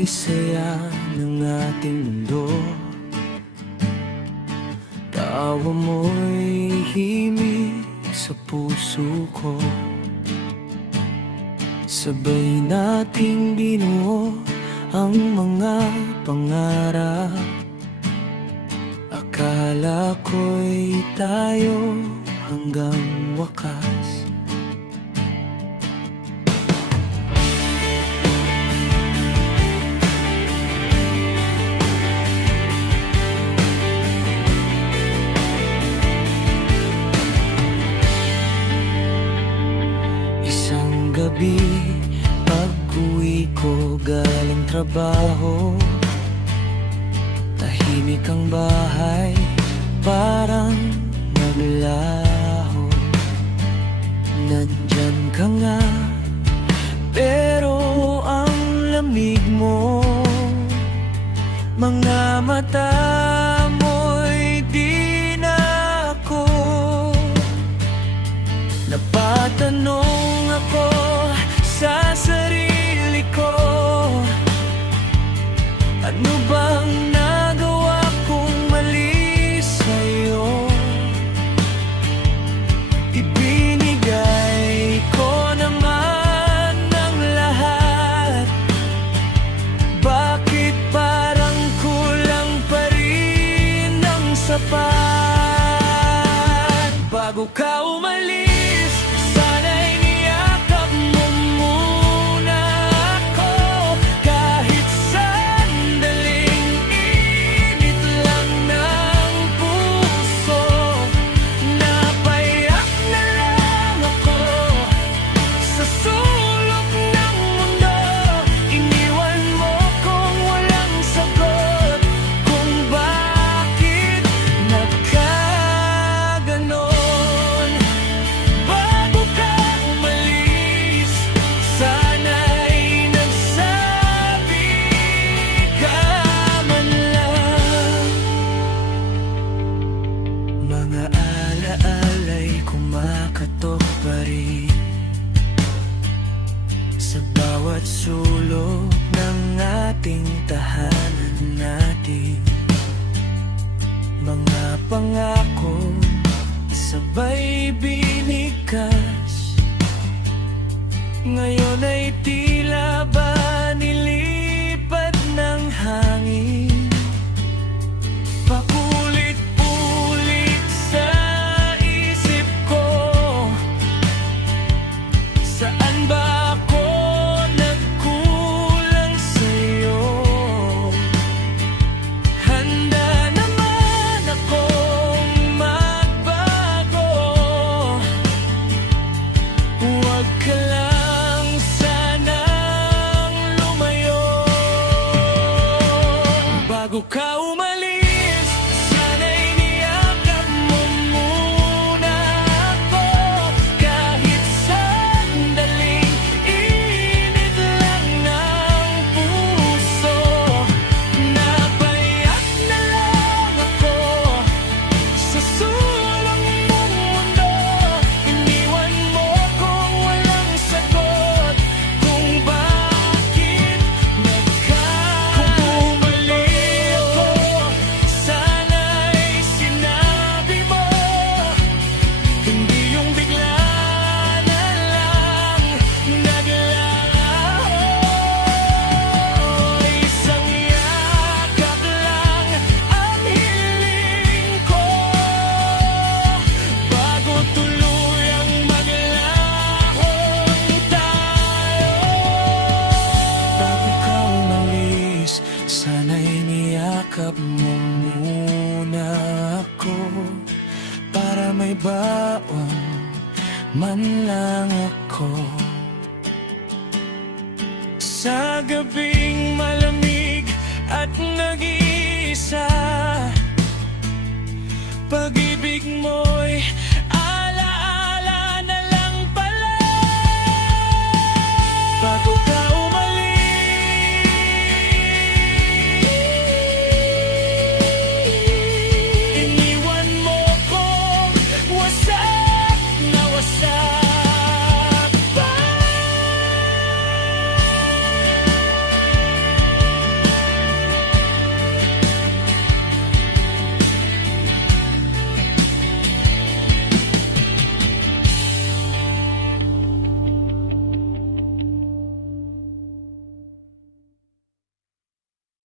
Sobrang saya ng ating mundo. Tawa mo'y himig sa puso ko. Sabay nating binuo ang mga pangarap. Akala ko'y tayo hanggang wakas. Isang gabi, pag-uwi ko galing trabaho, tahimik ang bahay, parang naglaho. Nandyan ka nga, pero ang lamig mo, mga mata mo'y di na ako. Napatanong ako sa sarili ko, ano bang nagawa kong mali sa'yo? Ibinigay ko naman ng lahat, bakit parang kulang pa rin ang sapat? Bago ka umalis, sana'y niyakap mo muna ako. Kahit sandaling init lang ng puso, napayak na lang ako sa sulok ng mundo. Iniwan mo kong walang sagot kung bakit nagkaganon. Bago ka umalis, sana'y nagsabi ka man lang. Mga alaala'y kumakatok pa rin sa bawat sulok ng ating tahanan natin. Mga pangako sabay binigkas, ngayon ay tila ba nilipat ng hangin. Paulit-ulit sa isip ko, saan ba ako nagkulang sa'yo? Handa naman akong magbago, huwag ka lang sanang lumayo. Bago ka umalis, sana'y niyakap mo muna ako. Kahit sandaling init lang ng puso, napayak na lang ako sa sulong mong mundo. Iniwan mo kong walang sagot kung bakit nagkaganon. Kung bumalik ako, sana'y sinabi mo, hindi yung bigla na lang naglaho. Isang yakap lang ang hiling ko, bago tuluyang maglahong tayo. Bago ka umalis, sana'y niyakap mo muna ako, para may baon man lang ako. Sa gabing malamig at nag-iisa, pag-ibig mo